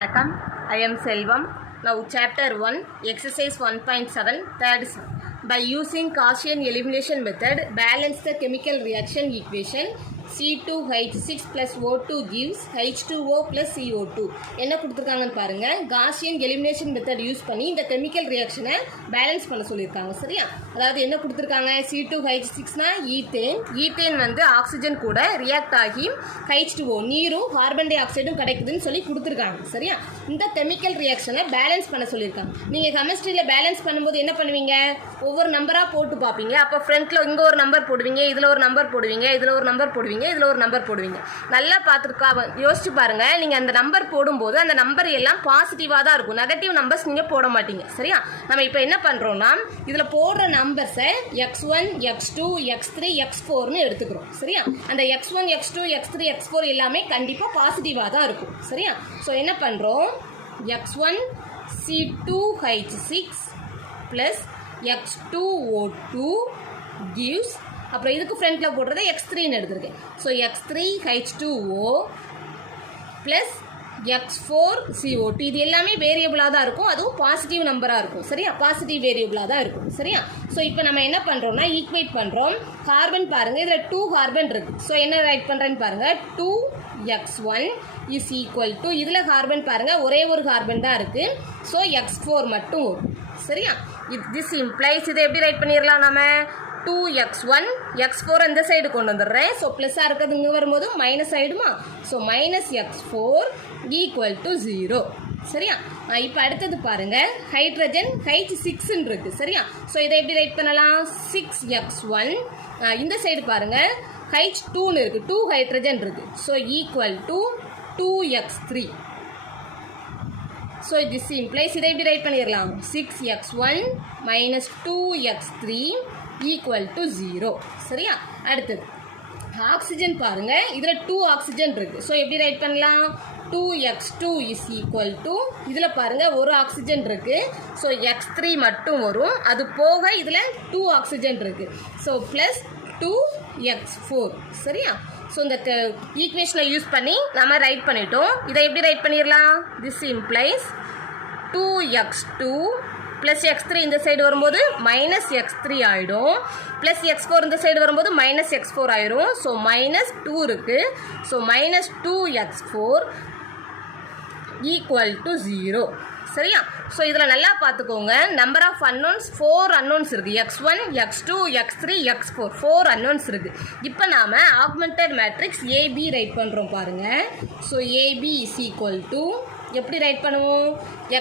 Welcome, I am Selvam. Now chapter 1, exercise 1.7, third sum. By using Gaussian elimination method, balance the chemical reaction equation. C2H6 plus O2 gives H2O plus CO2. என்ன கொடுத்துருக்காங்கன்னு பாருங்க. Gaussian elimination method use பண்ணி இந்த chemical reactionஐ balance பண்ண சொல்லியிருக்காங்க. சரியா? அதாவது என்ன கொடுத்துருக்காங்க? C2H6னா ஈத்தேன். ஈத்தேன் வந்து ஆக்சிஜன் கூட ரியாக்ட் ஆகி H2O நீரும் கார்பன் டை ஆக்சைடும் கிடைக்குதுன்னு சொல்லி கொடுத்துருக்காங்க. சரியா? இந்த chemical reactionஐ பேலன்ஸ் பண்ண சொல்லியிருக்காங்க. நீங்கள் கெமிஸ்ட்ரியில் பேலன்ஸ் பண்ணும்போது என்ன பண்ணுவீங்க? ஒவ்வொரு நம்பராக போட்டு பார்ப்பீங்க. அப்போ ஃப்ரண்ட்டில் இங்கே ஒரு நம்பர் போடுவீங்க, இதில் ஒரு நம்பர் போடுவீங்க, இதில் ஒரு நம்பர் போடுவீங்க, இதில் ஒரு நம்பர் போடுவீங்க. நல்லா பார்த்துருக்கா யோசிச்சு பாருங்க. நீங்கள் அந்த நம்பர் போடும்போது அந்த நம்பர் எல்லாம் பாசிட்டிவாக தான் இருக்கும். நெகட்டிவ் நம்பர்ஸ் நீங்கள் போட மாட்டீங்க. சரியா? நம்ம இப்போ என்ன பண்ணுறோம்னா இதில் போடுற நம்பர்ஸை x1 x2 x3 x4ன்னு எடுத்துக்கிறோம். சரியா? அந்த x1 x2 x3 x4 எல்லாமே கண்டிப்பாக பாசிட்டிவாக தான் இருக்கும். சரியா? ஸோ என்ன பண்ணுறோம்? x1 C2H6 plus x2O2 gives, அப்புறம் இதுக்கு ஃப்ரண்ட்டில் போடுறது x3ன்னு எடுத்துருக்கேன். ஸோ x3H2O ப்ளஸ் x4CO2 இது எல்லாமே வேரியபிளாக தான் இருக்கும். அதுவும் பாசிட்டிவ் நம்பராக இருக்கும். சரியா? பாசிட்டிவ் வேரியபிளாக தான் இருக்கும். சரியா? ஸோ இப்போ நம்ம என்ன பண்ணுறோம்னா ஈக்குவேட் பண்ணுறோம். கார்பன் பாருங்கள், இதில் 2 கார்பன் இருக்குது. ஸோ என்ன ரைட் பண்ணுறேன்னு பாருங்கள். 2x1 இஸ் ஈக்குவல் டு, இதில் கார்பன் பாருங்கள் ஒரே ஒரு கார்பன் தான் இருக்குது. ஸோ x4 மட்டும் வரும். சரியா? திஸ் இம்ப்ளைஸ் இதை எப்படி ரைட் பண்ணிடலாம்? நம்ம 2x1 x4 இந்த சைடு கொண்டு வந்துடுறேன். ஸோ ப்ளஸ்ஸாக இருக்கிறது இங்கே வரும்போது மைனஸ் ஆகிடுமா? So minus x4 equal to 0. சரியா? இப்போ அடுத்தது பாருங்கள், ஹைட்ரஜன் H6ன்னு இருக்குது. சரியா? ஸோ இதை எப்படி ரைட் பண்ணலாம்? 6x1 இந்த சைடு பாருங்கள் H2ன்னு இருக்குது, 2 ஹைட்ரஜன் இருக்குது. So equal to 2x3. So this implies இதை எப்படி ரைட் பண்ணிடலாம்? 6x1 minus 2x3 equal to 0. சரியா? அடுத்தது ஆக்சிஜன் பாருங்கள், இதில் 2 ஆக்சிஜன் இருக்குது. ஸோ எப்படி ரைட் பண்ணலாம்? 2x2 இஸ் ஈக்குவல் டு, இதில் பாருங்கள் ஒரு ஆக்சிஜன் இருக்குது. ஸோ x3 மட்டும் வரும். அது போக இதில் 2 ஆக்சிஜன் இருக்குது. So plus 2x4. சரியா? ஸோ இந்த ஈக்குவேஷனை யூஸ் பண்ணி நம்ம ரைட் பண்ணிட்டோம். இதை எப்படி ரைட் பண்ணிடலாம்? This implies 2x2 plus x3 இந்த சைடு வரும்போது மைனஸ் x3 ஆகிடும். ப்ளஸ் x4 இந்த சைடு வரும்போது மைனஸ் x4 ஆயிரும். ஸோ மைனஸ் 2 இருக்குது. So minus 2x4 equal to 0. சரியா? ஸோ இதில் நல்லா பார்த்துக்கோங்க. நம்பர் ஆஃப் அன்னோன்ஸ் 4 அன்னோன்ஸ் இருக்குது. x1 x2 x3 x4 4 unknowns இருக்குது. இப்போ நாம் ஆக்மெண்டட் மேட்ரிக்ஸ் ஏபி ரைட் பண்ணுறோம் பாருங்கள். So AB is equal to, எப்படி ரைட் பண்ணுவோம்?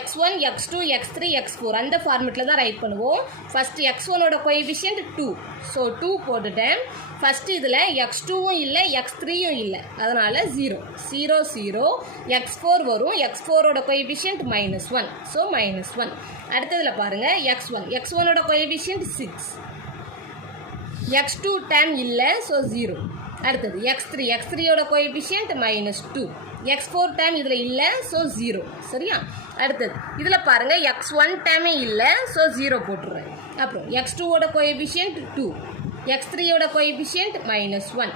x1 x2 x3 x4 அந்த ஃபார்மெட்டில் தான் ரைட் பண்ணுவோம். First x1ஓட coefficient 2. ஸோ 2 போட்டுட்டேன். ஃபஸ்ட்டு இதில் x2வும் இல்லை x3யும் இல்லை, அதனால் 0 0 0. x4 வரும். x4ஓட கோஎஃபிஷியன்ட் -1. ஸோ -1. அடுத்ததில் பாருங்கள் x1ஓட கோஎஃபிஷியன்ட் 6. x2 10 இல்லை. ஸோ 0. அடுத்தது x3ஓட கோஎஃபிஷியன்ட் -2. x4 டைம் இதில் இல்லை. ஸோ 0. சரியா? அடுத்தது இதில் பாருங்கள் x1 டைமே இல்லை. ஸோ 0 போட்டுருவேன். அப்புறம் x2ஓட கோஎஃபிஷியன்ட் 2, x3ஓட கோஎஃபிஷியன்ட் -1,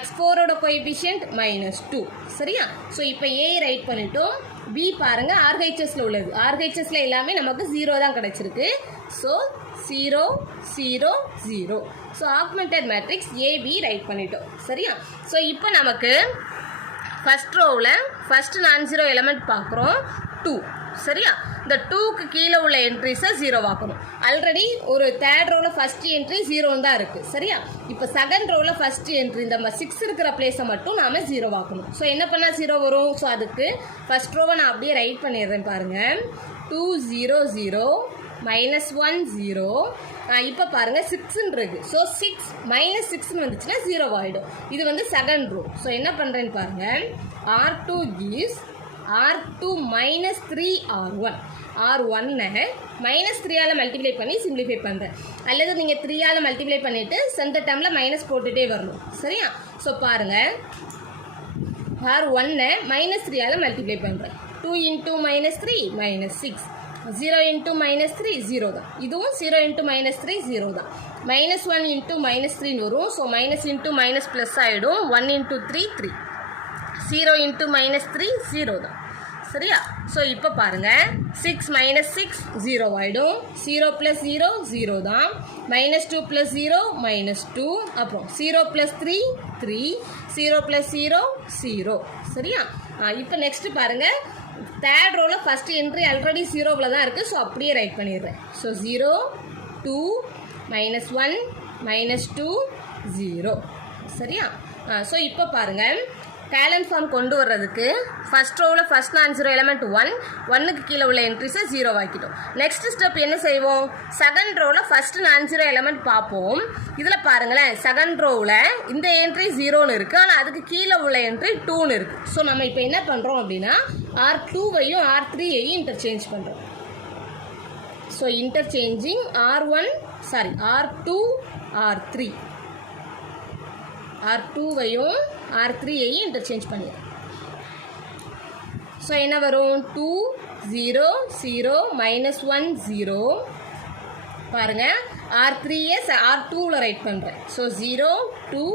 x4ஓட கோஎஃபிஷியன்ட் -2. சரியா? ஸோ இப்போ ஏ ரைட் பண்ணிட்டோம். பி பாருங்கள் ஆர்ஹெச்எஸில் உள்ளது. ஆர்ஹெச்எஸில் எல்லாமே நமக்கு 0 தான் கிடச்சிருக்கு. So 0 0 0. So augmented matrix AB right பண்ணிட்டோம். சரியா? ஸோ இப்போ நமக்கு ஃபஸ்ட் ரோவில் ஃபஸ்ட்டு நான் ஜீரோ எலமெண்ட் பார்க்குறோம் 2. சரியா? இந்த 2க்கு கீழே உள்ள என்ட்ரிஸை 0 ஆக்கணும். ஆல்ரெடி ஒரு தேர்ட் ரோவில் ஃபஸ்ட்டு என்ட்ரி 0 தான் இருக்குது. சரியா? இப்போ செகண்ட் ரோவில் ஃபஸ்ட்டு என்ட்ரி இந்த 6 இருக்கிற பிளேஸை மட்டும் நாம் 0 ஆக்கணும். ஸோ என்ன பண்ணால் 0 வரும்? ஸோ அதுக்கு ஃபஸ்ட் ரோவை நான் அப்படியே ரைட் பண்ணிடுறேன் பாருங்கள். 2 0 0 -1 0. இப்போ பாருங்கள் 6ன்னு இருக்குது. ஸோ 6 -6ன்னு வந்துச்சுன்னா 0 ஆகிடும். இது வந்து செகண்ட் ரோ. ஸோ என்ன பண்ணுறேன்னு பாருங்கள். R2 gives R2 -3R1. R1-ஐ -3ஆல் மல்டிப்ளை பண்ணி சிம்பிளிஃபை பண்ணுறேன். அல்லது நீங்கள் 3ஆல் மல்டிப்ளை பண்ணிவிட்டு சென்டர் டேர்மில் மைனஸ் போட்டுகிட்டே வரணும். சரியா? ஸோ பாருங்கள், R1-ஐ -3ஆல் மல்டிப்ளை பண்ணுறேன். 2 × -3 -6. 0 × -3 0 தான். இதுவும் 0 × -3 0 தான். -1 × -3 வரும். So minus into minus plus ஆகிடும். 1 × 3 3. 0 × -3 0 தான். சரியா? ஸோ இப்போ பாருங்கள் 6 மைனஸ் 6 0 ஆகிடும். 0 ப்ளஸ் 0 0 தான். -2 ப்ளஸ் 0 -2. அப்புறம் 0 ப்ளஸ் 3 3. 0 ப்ளஸ் 0 0. சரியா? இப்போ நெக்ஸ்ட்டு பாருங்கள், தேர்ட் ரோவில் ஃபஸ்ட்டு என்ட்ரி ஆல்ரெடி 0வில் தான் இருக்குது. ஸோ அப்படியே ரைட் பண்ணிடுறேன். ஸோ 0 2 -1 -2 0. சரியா? ஸோ இப்போ பாருங்கள், கேலன் ஃபார்ம் கொண்டு வர்றதுக்கு ஃபஸ்ட் ரோவில் ஃபஸ்ட் நான் 0 எலமெண்ட் 1 1க்கு கீழே உள்ள என்ட்ரிஸை 0 ஆக்கிட்டோம். நெக்ஸ்ட் ஸ்டெப் என்ன செய்வோம், செகண்ட் ரோவில் ஃபஸ்ட்டு நான் 0 எலமெண்ட் பார்ப்போம். இதில் பாருங்களேன், செகண்ட் ரோவில் இந்த என்ட்ரி 0ன்னு இருக்குது, ஆனால் அதுக்கு கீழே உள்ள என்ட்ரி 2ன்னு இருக்குது. ஸோ நம்ம இப்போ என்ன பண்ணுறோம் அப்படின்னா R2வையும் R3ஐயும் இன்டர்சேஞ்ச் பண்ணுறோம். ஸோ இன்டர்சேஞ்சிங் R2 R3 R2வையும் R3ஐயும் இன்டர்சேஞ்ச் பண்ணிடுறோம். ஸோ என்ன வரும், 2 0 0 -1 0. பாருங்கள், R3ஐ R2வில் ரைட் பண்ணுறேன். ஸோ 0 2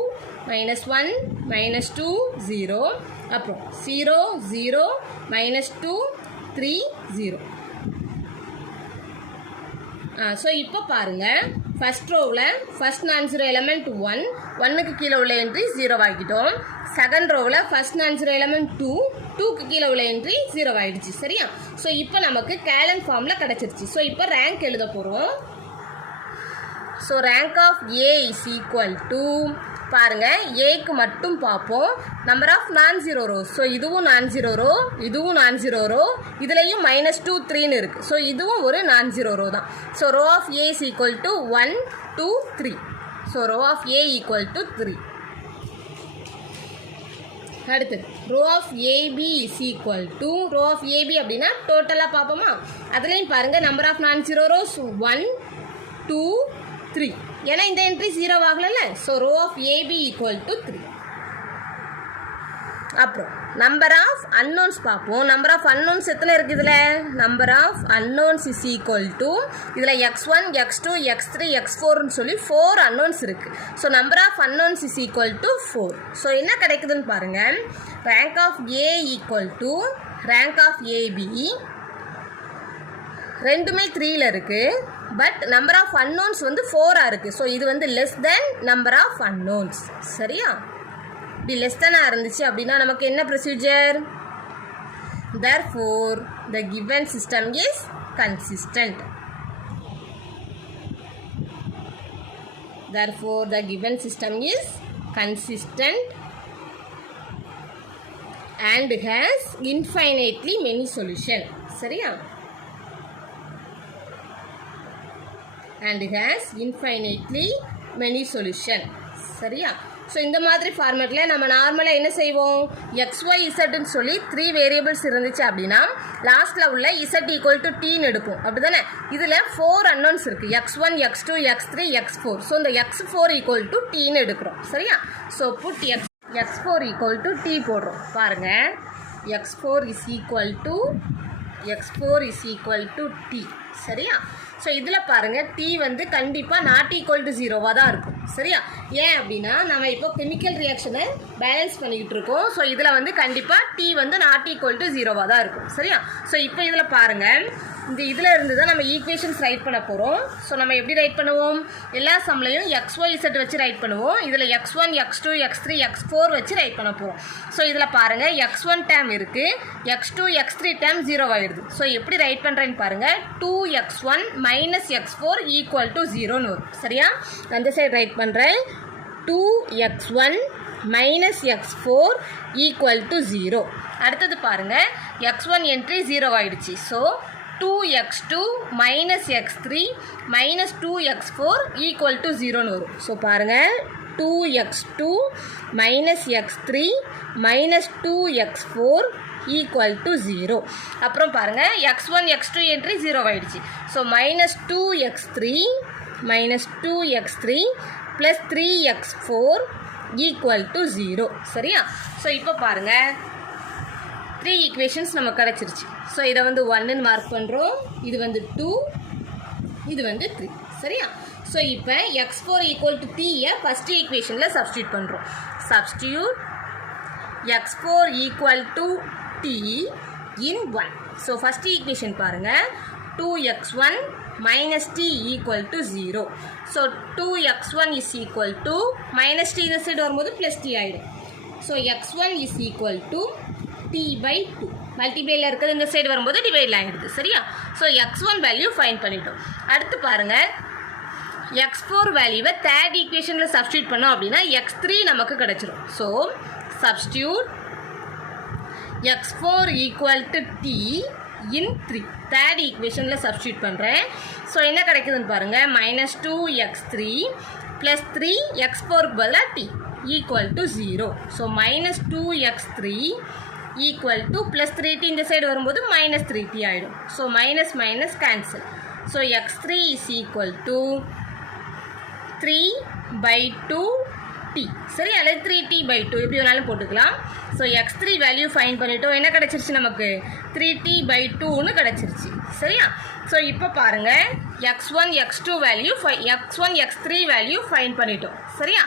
-1 -2 0. அப்புறம் 0 0 -2 3 0. ஸோ இப்போ பாருங்கள், ஃபஸ்ட் ரோவில் ஃபஸ்ட் நான் 0 எலமெண்ட் 1க்கு கீழே உள்ள என்ட்ரி 0 ஆகிட்டோம். செகண்ட் ரோவில் ஃபஸ்ட் நான் 0 எலமெண்ட் 2க்கு கீழே உள்ள என்ட்ரி 0 ஆகிடுச்சு. சரியா? ஸோ இப்போ நமக்கு கேலன் ஃபார்மில் கிடச்சிருச்சு. ஸோ இப்போ ரேங்க் எழுத போகிறோம். So rank of A is equal to, பாருங்கள், ஏக்கு மட்டும் பார்ப்போம், நம்பர் ஆஃப் நான்-0 ரோஸ். ஸோ இதுவும் நான்-0 ரோ, இதுவும் நான்-0 ரோ, இதுலேயும் -2 3ன்னு இருக்குது. ஸோ இதுவும் ஒரு நான்-0 ரோ தான். So row of A is equal to 1 2 3. So row of A equal to 3. அடுத்தது row of AB is equal to, row of AB அப்படின்னா டோட்டலாக பார்ப்போமா, அதுலேயும் பாருங்கள், நம்பர் ஆஃப் நான்-0 ரோஸ் 1 2 3. ஏன்னா இந்த என்ட்ரி 0 ஆகல. So row of AB equal to 3. அப்புறம் நம்பர் ஆஃப் அன்னோன்ஸ் பார்ப்போம். நம்பர் ஆஃப் அன்னோன்ஸ் எத்தனை இருக்குது இதில், number of unknowns is equal to, இதில் x1 x2 x3 x4ன்னு சொல்லி 4 அன்னோன்ஸ் இருக்குது. So number of unknowns is equal to 4. So என்ன கிடைக்குதுன்னு பாருங்கள், rank of A equal to rank of AB. ரெண்டுமே 3ல் இருக்குது, பட் நம்பர் ஆஃப் அன்னோன்ஸ் வந்து 4ஆக இருக்குது. ஸோ இது வந்து less than number of unknowns. சரியா? இப்படி லெஸ் தெனாக இருந்துச்சு அப்படின்னா நமக்கு என்ன procedure, therefore the given system is consistent. Therefore the given system is consistent and has infinitely many solutions. சரியா? and has infinitely many solution. சரியா? ஸோ இந்த மாதிரி ஃபார்மேட்டில் நம்ம நார்மலாக என்ன செய்வோம், XYZன்னு சொல்லி 3 வேரியபிள்ஸ் இருந்துச்சு அப்படின்னா லாஸ்ட்டில் உள்ள Z ஈக்குவல் டு Tன்னு எடுப்போம். அப்படி தானே? இதில் 4 அன்னோன்ஸ் இருக்குது, x1 x2 x3 x4. So இந்த x4 ஈக்குவல் டு Tன்னு எடுக்கிறோம். சரியா? So put x4 equal to T போடுறோம். பாருங்கள், x4 is equal to T. சரியா? ஸோ இதில் பாருங்கள், T வந்து கண்டிப்பாக நாட் ஈக்குவல் டு 0வாக தான் இருக்கும். சரியா? ஏன் அப்படின்னா நம்ம இப்போ கெமிக்கல் ரியாக்ஷனை பேலன்ஸ் பண்ணிக்கிட்டு இருக்கோம். ஸோ இதில் வந்து கண்டிப்பாக T வந்து நாட் ஈக்குவல் டு 0வாக தான் இருக்கும். சரியா? ஸோ இப்போ இதில் பாருங்கள், இந்த இதில் இருந்து தான் நம்ம ஈக்குவேஷன்ஸ் ரைட் பண்ண போகிறோம். ஸோ நம்ம எப்படி ரைட் பண்ணுவோம், எல்லா சம்லையும் XYZ வச்சு ரைட் பண்ணுவோம். இதில் x1 x2 x3 x4 வச்சு ரைட் பண்ண போகிறோம். ஸோ இதில் பாருங்கள், x1 டேம் இருக்குது, x2 x3 டேம் 0 ஆகிடுது. ஸோ எப்படி ரைட் பண்ணுறேன்னு பாருங்கள், 2x1 -x4 ஈக்குவல் டு 0ன்னு வரும். சரியா? அந்த சைடு ரைட் பண்ணுறேன், 2x1 -x4 ஈக்குவல் டு 0. அடுத்தது பாருங்கள், x1 என்ட்ரி 0 ஆகிடுச்சு. So 2x2 -x3 -2x4 equal to 0ன்னு வரும். ஸோ பாருங்கள், 2x2 -x3 -2x4 equal to 0. அப்புறம் பாருங்கள், x1 x2 என்ட்ரி 0 ஆகிடுச்சு. So -2x3 + 3x4 equal to 0. சரியா? ஸோ இப்போ பாருங்கள், 3 ஈக்குவேஷன்ஸ் நமக்கு கிடச்சிருச்சு. ஸோ இதை வந்து 1ன்னு மார்க் பண்ணுறோம், இது வந்து 2, இது வந்து 3. சரியா? ஸோ இப்போ x4 ஈக்குவல் டு Tயை ஃபஸ்ட் ஈக்குவேஷனில் சப்ஸ்டியூட் பண்ணுறோம். Substitute x4 equal to T in 1. So first equation பாருங்க 2x1 minus t equal to 0. So 2x1 is equal to minus t இந்த சைடு வரும்போது plus t ஆயிடும். So x1 is equal to t by 2. மல்டிப்ளைல இருக்கிறது இந்த side வரும்போது டிவைட்ல ஆயிடுது சரியா. So x1 value find பண்ணிட்டோம். அடுத்து பாருங்க x4 வேல்யூவை தேர்ட் ஈக்குவேஷனில் சப்ஸ்டியூட் பண்ணோம் அப்படின்னா x3 நமக்கு கிடைச்சிரும். So substitute x4 equal to t in 3 third ஈக்குவேஷனில் சப்ஸ்டியூட் பண்ணுறேன். ஸோ என்ன கிடைக்குதுன்னு பாருங்கள் -2x3 + 3x4 பதிலாக t equal to 0. So -2x3 equal to plus 3t இந்த சைடு வரும்போது -3t ஆகிடும். So minus minus cancel. So x3 is equal to 3/2t சரி, அல்லது 3t/2 எப்படி வேணாலும் போட்டுக்கலாம். ஸோ x3 வேல்யூ ஃபைன் பண்ணிட்டோம். என்ன கிடச்சிருச்சு நமக்கு 3t/2ன்னு கிடச்சிருச்சு சரியா. ஸோ இப்போ பாருங்கள் x1 x2 value x1 x3 value fine பண்ணிட்டோம் சரியா.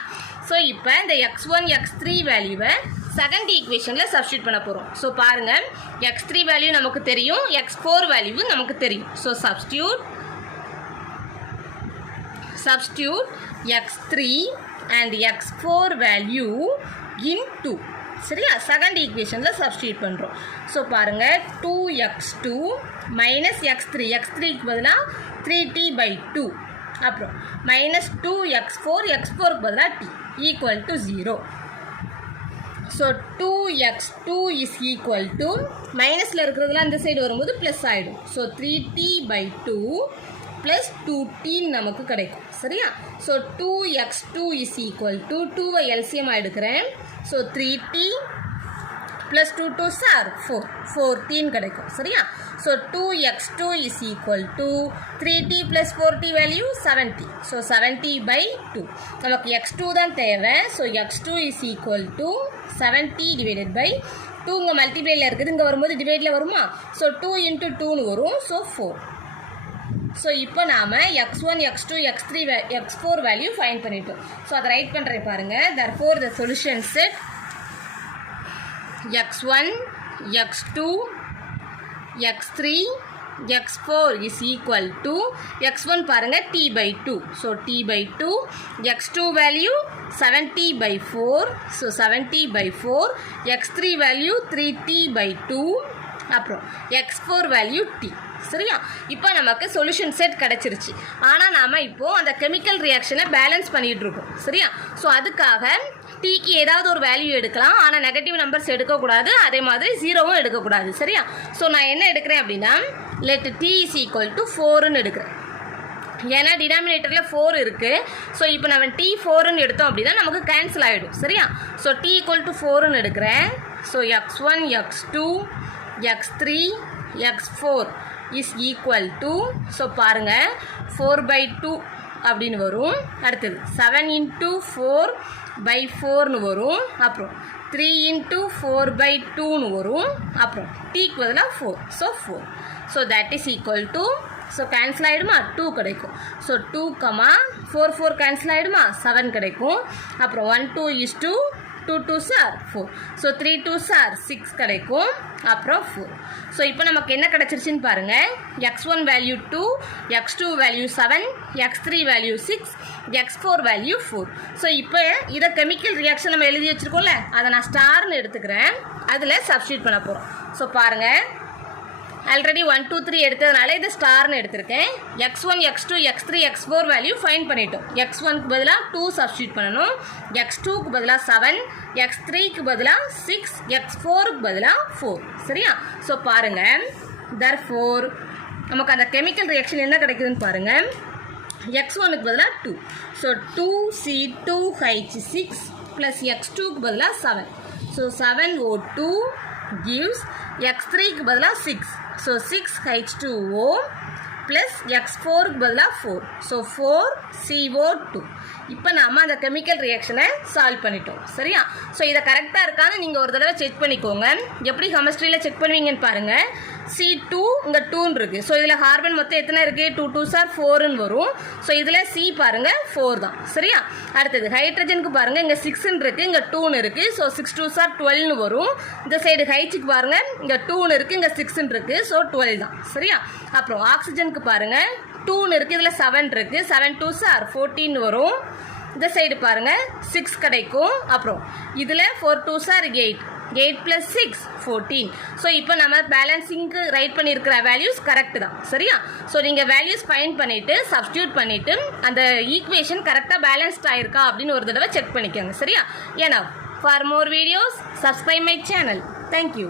ஸோ இப்போ இந்த x1 x3 வேல்யூவை செகண்ட் ஈக்குவேஷனில் சப்ஸ்டியூட் பண்ண போகிறோம். ஸோ பாருங்கள் x3 வேல்யூ நமக்கு தெரியும், x4 வேல்யூ நமக்கு தெரியும். So substitute x3 and x4 value in 2 சரியா. செகண்ட் ஈக்குவேஷனில் சப்ஸ்டியூட் பண்ணுறோம். ஸோ பாருங்கள் 2x2 மைனஸ் x3க்கு பதிலாக 3t/2 அப்புறம் -2x4க்கு பதிலாக t equal to 0. So 2x2 is equal to மைனஸில் இருக்கிறதுலாம் இந்த சைடு வரும்போது ப்ளஸ் ஆகிடும். ஸோ 3t/2 ப்ளஸ் 2t நமக்கு கிடைக்கும் சரியா. So 2x2 is equal to 2வை எல்சிஎம் எடுக்கிறேன். So 3t plus 2 2s are 4t கிடைக்கும் சரியா. So 2x2 is equal to 3t plus 4t value 70. So 70/2 நமக்கு x2 தான் தேவை. So x2 is equal to 70 divided by 2 இங்கே மல்டிப்ளைல இருக்குது, இங்கே வரும்போது டிவைடில் வருமா. ஸோ 2 × 2ன்னு வரும். ஸோ 4. ஸோ இப்போ நாம் x1 x2 x3 x4 value find பண்ணிட்டோம். ஸோ அதை ரைட் பண்ணுறேன் பாருங்கள். therefore the solution set x1 x2 x3 x4 is equal to x1 பாருங்க t/2. So t/2 x2 value 70/4. So 70/4 x3 value 3t/2 அப்புறம் x4 value t சரியா. இப்போ நமக்கு solution set கிடச்சிருச்சு. ஆனால் நாம் இப்போது அந்த கெமிக்கல் ரியாக்ஷனை பேலன்ஸ் பண்ணிகிட்டு இருக்கோம் சரியா. ஸோ அதுக்காக டீக்கு ஏதாவது ஒரு வேல்யூ எடுக்கலாம், ஆனால் நெகட்டிவ் நம்பர்ஸ் எடுக்கக்கூடாது, அதே மாதிரி 0வும் எடுக்கக்கூடாது சரியா. ஸோ நான் என்ன எடுக்கிறேன் அப்படின்னா let t is equal to 4ன்னு எடுக்கிறேன். ஏன்னா டினாமினேட்டரில் 4 இருக்குது. ஸோ இப்போ நம்ம t4ன்னு எடுத்தோம் அப்படின்னா நமக்கு கேன்சல் ஆகிடும் சரியா. ஸோ t ஈக்குவல் டு 4ன்னு எடுக்கிறேன். So x1 x2 x3 x4 is equal to so பாருங்கள் 4/2 அப்படின்னு வரும். அடுத்தது 7 × 4/4ன்னு வரும். அப்புறம் 3 × 4/2ன்னு வரும். அப்புறம் டீக்கு பதிலாக 4. So 4. So that is equal to so cancel ஆகிடுமா 2 கிடைக்கும். ஸோ 2, 4 4 கேன்சல் ஆகிடுமா 7 கிடைக்கும். அப்புறம் 1 2 is 2 2 2s are 4. So 3 2s are 6 கிடைக்கும். அப்புறம் 4. ஸோ இப்போ நமக்கு என்ன கிடச்சிருச்சுன்னு பாருங்கள். x1 value 2 x2 value 7 x3 value 6 x4 value 4. So இப்போ இதை கெமிக்கல் ரியாக்ஷன் நம்ம எழுதி வச்சுருக்கோம்ல, அதை நான் ஸ்டார்னு எடுத்துக்கிறேன். அதில் சப்ஸ்டியூட் பண்ண போகிறோம். ஸோ பாருங்கள் ஆல்ரெடி 1 2 3 எடுத்ததுனால இது ஸ்டார்னு எடுத்திருக்கேன். x1 x2 x3 x4 value fine பண்ணிட்டோம். x1க்கு பதிலாக 2 சப்ஸ்டியூட் பண்ணணும், x2க்கு பதிலாக 7 x3க்கு பதிலாக 6 x4க்கு பதிலாக 4 சரியா. ஸோ பாருங்கள் therefore நமக்கு அந்த கெமிக்கல் ரியாக்ஷன் என்ன கிடைக்குதுன்னு பாருங்கள். x1க்கு பதிலாக 2. ஸோ 2C2H6 ப்ளஸ் x2க்கு பதிலாக 7. ஸோ 7O2 gives x3க்கு பதிலாக 6. ஸோ 6H2O ப்ளஸ் x4க்கு பதிலாக 4. So 4CO2. இப்போ நாம் அந்த கெமிக்கல் ரியாக்ஷனை சால்வ் பண்ணிட்டோம் சரியா. ஸோ இதை கரெக்டாக இருக்கான்னு நீங்கள் ஒரு தடவை செக் பண்ணிக்கோங்க. எப்படி கெமிஸ்ட்ரியில் செக் பண்ணுவீங்கன்னு பாருங்கள். C2 இங்கே 2 இருக்குது. ஸோ இதில் கார்பன் மொத்தம் எத்தனை இருக்குது? 2 2s are 4ன்னு வரும். ஸோ இதில் C பாருங்கள் 4 தான். சரியா? அடுத்தது ஹைட்ரஜனுக்கு பாருங்கள் இங்கே 6ன்னு இருக்குது, இங்கே 2ன்னு இருக்குது. ஸோ 6 2s are 12ன்னு வரும். இந்த சைடு ஹைச்சுக்கு பாருங்கள் இங்கே 2ன்னு இருக்குது, இங்கே 6ன்னு இருக்குது. ஸோ 12 தான். சரியா? அப்புறம் ஆக்சிஜனுக்கு பாருங்கள் 2ன்னு இருக்குது, இதில் 7 இருக்குது. 7 2s are 14 வரும். இந்த சைடு பாருங்கள் 6 கிடைக்கும். அப்புறம் இதில் 4 2s are 8. 8 + 6 14. ஸோ இப்போ நம்ம பேலன்சிங்க்கு ரைட் பண்ணியிருக்கிற வேல்யூஸ் கரெக்டு தான். சரியா? ஸோ நீங்கள் வேல்யூஸ் ஃபைண்ட் பண்ணிவிட்டு சப்ஸ்டியூட் பண்ணிவிட்டு அந்த ஈக்குவேஷன் கரெக்டாக பேலன்ஸ்ட் ஆயிருக்கா அப்படின்னு ஒரு தடவை செக் பண்ணிக்கோங்க. சரியா? ஏன்னா for more videos subscribe my channel. Thank you.